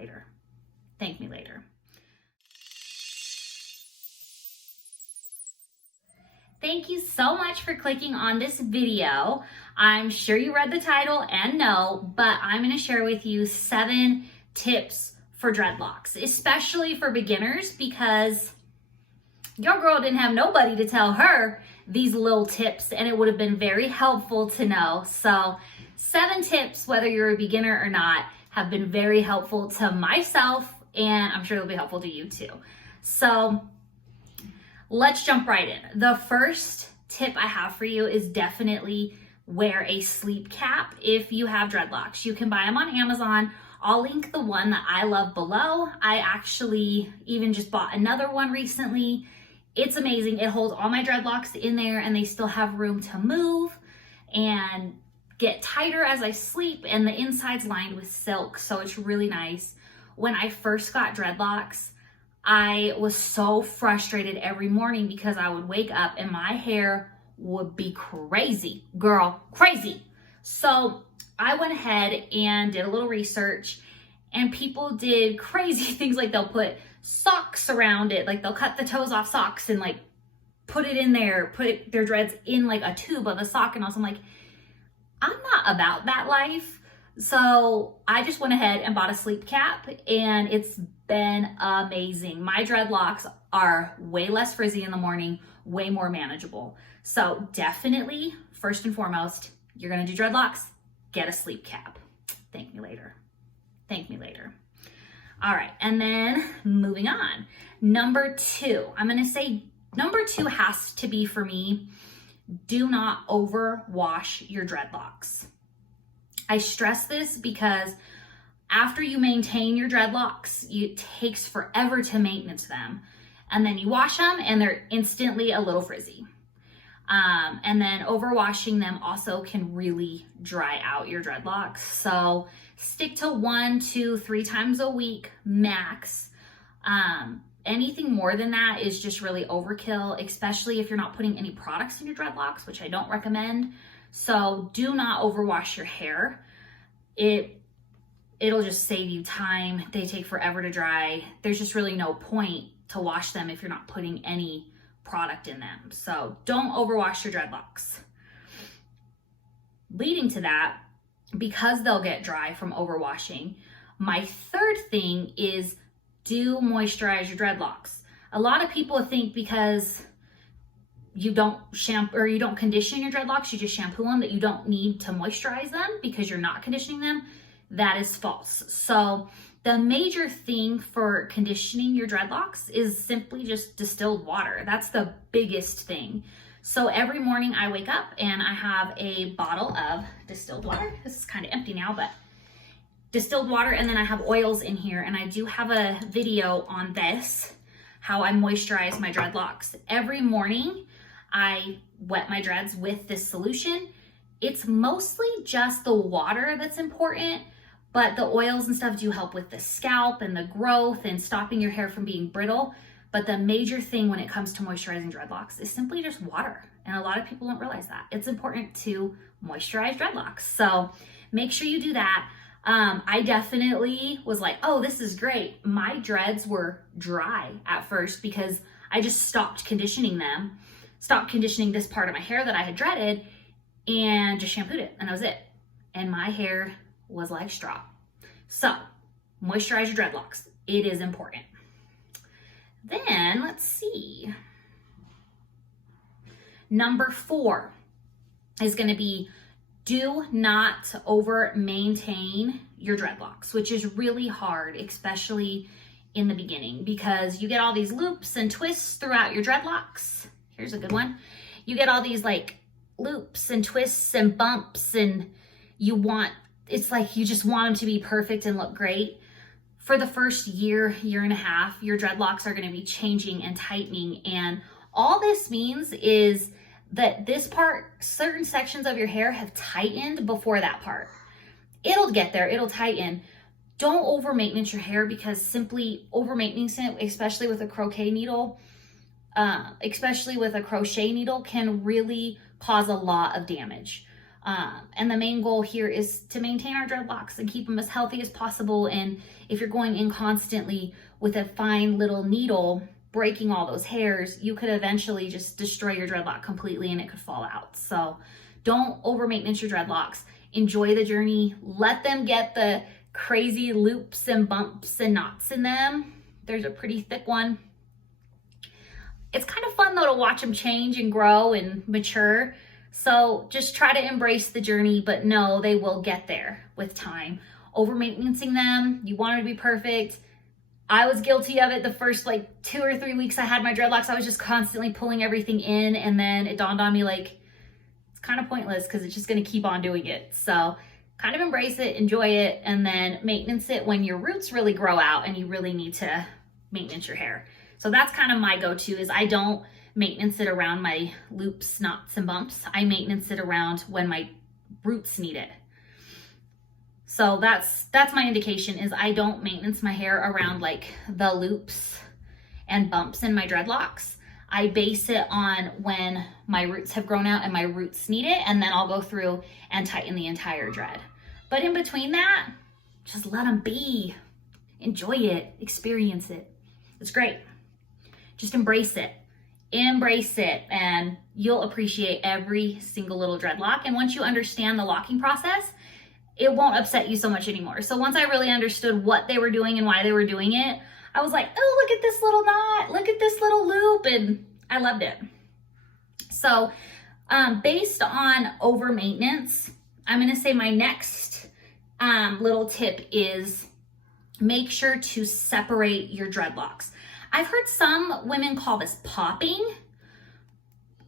later. Thank me later. Thank you so much for clicking on this video. I'm sure you read the title and know, but I'm going to share with you 7 tips for dreadlocks, especially for beginners, because your girl didn't have nobody to tell her these little tips, and it would have been very helpful to know. So 7 tips, whether you're a beginner or not, have been very helpful to myself, and I'm sure they'll be helpful to you too. So let's jump right in. The first tip I have for you is definitely wear a sleep cap if you have dreadlocks. You can buy them on Amazon. I'll link the one that I love below. I actually even just bought another one recently. It's amazing. It holds all my dreadlocks in there, and they still have room to move and get tighter as I sleep, and the inside's lined with silk, so it's really nice. When I first got dreadlocks, I was so frustrated every morning because I would wake up and my hair would be crazy, girl, crazy. So I went ahead and did a little research, and people did crazy things, like they'll put socks around it, like they'll cut the toes off socks and like put it in there, put their dreads in like a tube of a sock, and also I'm like, I'm not about that life. So I just went ahead and bought a sleep cap, and it's been amazing. My dreadlocks are way less frizzy in the morning, way more manageable. So definitely, first and foremost, you're gonna do dreadlocks, get a sleep cap. Thank me later. Thank me later. All right, and then moving on. Number 2, I'm gonna say number 2 has to be, for me, do not overwash your dreadlocks. I stress this because after you maintain your dreadlocks, it takes forever to maintenance them. And then you wash them and they're instantly a little frizzy. And then overwashing them also can really dry out your dreadlocks. So stick to 1, 2, 3 times a week max. Anything more than that is just really overkill, especially if you're not putting any products in your dreadlocks, which I don't recommend. So do not overwash your hair. It'll just save you time. They take forever to dry. There's just really no point to wash them if you're not putting any product in them. So don't overwash your dreadlocks. Leading to that, because they'll get dry from overwashing, my third thing is do moisturize your dreadlocks. A lot of people think because you don't shampoo or you don't condition your dreadlocks, you just shampoo them, that you don't need to moisturize them because you're not conditioning them. That is false. So the major thing for conditioning your dreadlocks is simply just distilled water. That's the biggest thing. So every morning I wake up and I have a bottle of distilled water. This is kind of empty now, but distilled water, and then I have oils in here, and I do have a video on this, how I moisturize my dreadlocks. Every morning I wet my dreads with this solution. It's mostly just the water that's important, but the oils and stuff do help with the scalp and the growth and stopping your hair from being brittle. But the major thing when it comes to moisturizing dreadlocks is simply just water. And a lot of people don't realize that. It's important to moisturize dreadlocks. So make sure you do that. I definitely was like, oh, this is great. My dreads were dry at first because I just stopped conditioning them, stopped conditioning this part of my hair that I had dreaded, and just shampooed it, and that was it. And my hair was like straw. So moisturize your dreadlocks. It is important. Then let's see. Number 4 is going to be do not over maintain your dreadlocks, which is really hard, especially in the beginning, because you get all these loops and twists throughout your dreadlocks. Here's a good one. You get all these like loops and twists and bumps, and it's like you just want them to be perfect and look great. For the first year, year and a half, your dreadlocks are going to be changing and tightening, and all this means is that this part, certain sections of your hair have tightened before that part. It'll get there, it'll tighten. Don't over maintenance your hair, because simply over maintenance it, especially with a crochet needle, can really cause a lot of damage. And the main goal here is to maintain our dreadlocks and keep them as healthy as possible. And if you're going in constantly with a fine little needle, breaking all those hairs, you could eventually just destroy your dreadlock completely and it could fall out. So don't over maintenance your dreadlocks. Enjoy the journey. Let them get the crazy loops and bumps and knots in them. There's a pretty thick one. It's kind of fun though to watch them change and grow and mature. So just try to embrace the journey, but know they will get there with time. Over maintaining them, you want it to be perfect. I was guilty of it the first like 2 or 3 weeks I had my dreadlocks. I was just constantly pulling everything in, and then it dawned on me like, it's kind of pointless because it's just gonna keep on doing it. So kind of embrace it, enjoy it, and then maintenance it when your roots really grow out and you really need to maintenance your hair. So that's kind of my go-to, is I don't maintenance it around my loops, knots, and bumps. I maintenance it around when my roots need it. So that's my indication, is I don't maintenance my hair around like the loops and bumps in my dreadlocks. I base it on when my roots have grown out and my roots need it, and then I'll go through and tighten the entire dread. But in between that, just let them be. Enjoy it, experience it. It's great. Just embrace it. Embrace it, and you'll appreciate every single little dreadlock. And once you understand the locking process, it won't upset you so much anymore. So once I really understood what they were doing and why they were doing it, I was like, oh, look at this little knot, look at this little loop, and I loved it. So based on over maintenance, I'm gonna say my next little tip is make sure to separate your dreadlocks. I've heard some women call this popping.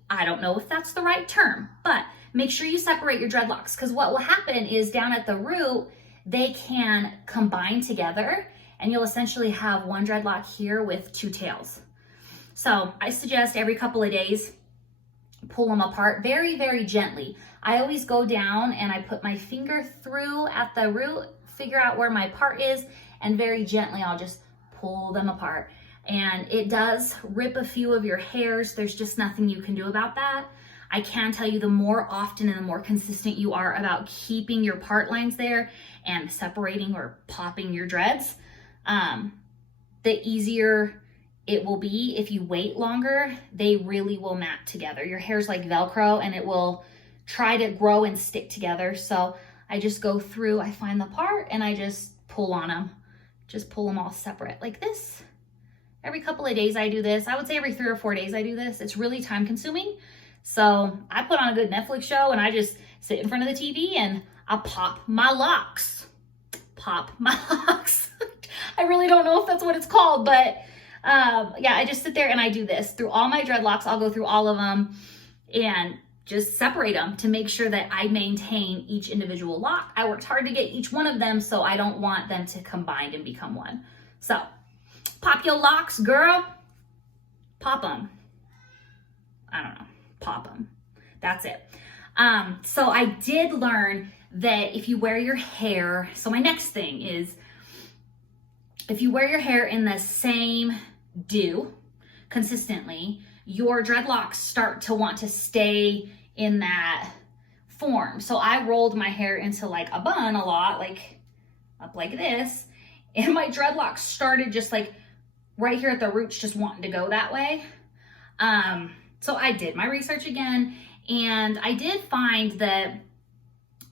I don't know if that's the right term, but make sure you separate your dreadlocks, because what will happen is down at the root, they can combine together and you'll essentially have one dreadlock here with 2 tails. So I suggest every couple of days, pull them apart very, very gently. I always go down and I put my finger through at the root, figure out where my part is, and very gently I'll just pull them apart. And it does rip a few of your hairs. There's just nothing you can do about that. I can tell you, the more often and the more consistent you are about keeping your part lines there and separating or popping your dreads, the easier it will be. If you wait longer, they really will mat together. Your hair's like Velcro and it will try to grow and stick together. So I just go through, I find the part and I just pull on them. Just pull them all separate like this. Every couple of days I do this. I would say every 3 or 4 days I do this. It's really time consuming. So I put on a good Netflix show and I just sit in front of the TV and I pop my locks. Pop my locks. I really don't know if that's what it's called, but yeah, I just sit there and I do this. Through all my dreadlocks, I'll go through all of them and just separate them to make sure that I maintain each individual lock. I worked hard to get each one of them, so I don't want them to combine and become one. So pop your locks, girl. Pop them. I don't know. Pop them. That's it. So I did learn that if you wear your hair, so my next thing is, if you wear your hair in the same do consistently, your dreadlocks start to want to stay in that form. So I rolled my hair into like a bun a lot, like up like this, and my dreadlocks started just like right here at the roots, just wanting to go that way. So I did my research again, and I did find that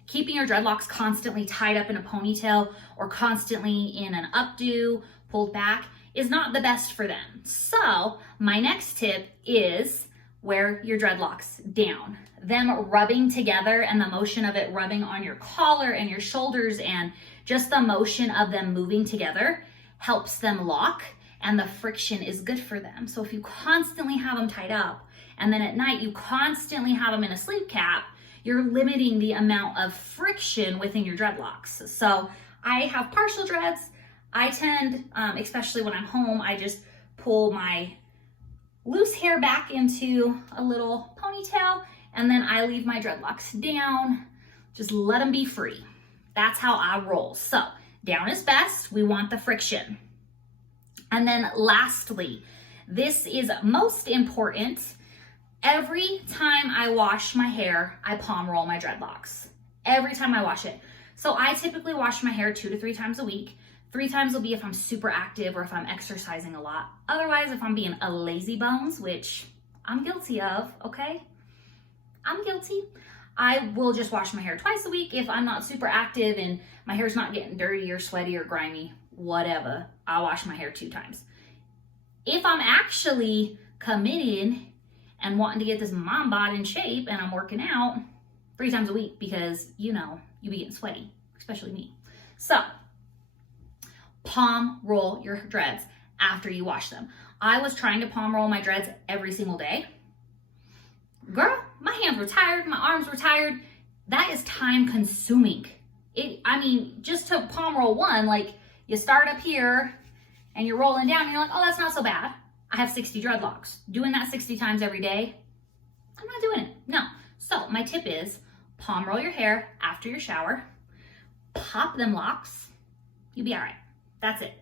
keeping your dreadlocks constantly tied up in a ponytail or constantly in an updo, pulled back, is not the best for them. So my next tip is wear your dreadlocks down. Them rubbing together and the motion of it rubbing on your collar and your shoulders and just the motion of them moving together helps them lock, and the friction is good for them. So if you constantly have them tied up and then at night you constantly have them in a sleep cap, you're limiting the amount of friction within your dreadlocks. So I have partial dreads. I tend, especially when I'm home, I just pull my loose hair back into a little ponytail, and then I leave my dreadlocks down. Just let them be free. That's how I roll. So down is best. We want the friction. And then lastly, this is most important. Every time I wash my hair, I palm roll my dreadlocks. Every time I wash it. So I typically wash my hair 2 to 3 times a week. 3 times will be if I'm super active or if I'm exercising a lot. Otherwise, if I'm being a lazy bones, which I'm guilty of, okay? I'm guilty. I will just wash my hair twice a week if I'm not super active and my hair's not getting dirty or sweaty or grimy, whatever. I'll wash my hair 2 times. If I'm actually committed and wanting to get this mom bod in shape and I'm working out, 3 times a week because, you know, you be getting sweaty, especially me. So, palm roll your dreads after you wash them. I was trying to palm roll my dreads every single day. Girl, my hands were tired, my arms were tired. That is time consuming. Just to palm roll one, like you start up here and you're rolling down and you're like, oh, that's not so bad. I have 60 dreadlocks. Doing that 60 times every day, I'm not doing it, no. So my tip is palm roll your hair after your shower, pop them locks, you'll be all right. That's it.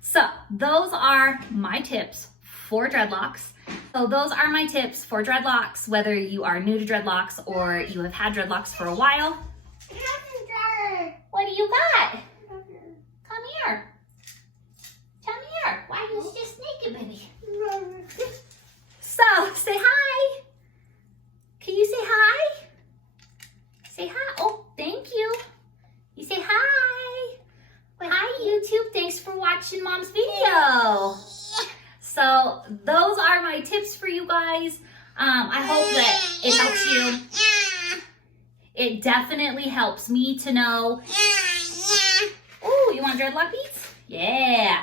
So those are my tips for dreadlocks. So those are my tips for dreadlocks, whether you are new to dreadlocks or you have had dreadlocks for a while. What do you got? Come here. Come here. Why are you just naked, baby? So say hi. Can you say hi? Say hi. Oh, thank you. You say hi. Hi, YouTube. Thanks for watching Mom's video. So those are my tips for you guys. I hope that it helps you. It definitely helps me to know. Oh, you want dreadlock beats? Yeah.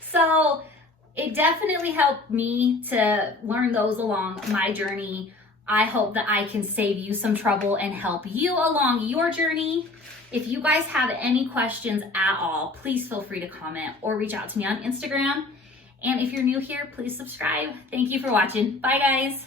So it definitely helped me to learn those along my journey. I hope that I can save you some trouble and help you along your journey. If you guys have any questions at all, please feel free to comment or reach out to me on Instagram. And if you're new here, please subscribe. Thank you for watching. Bye, guys.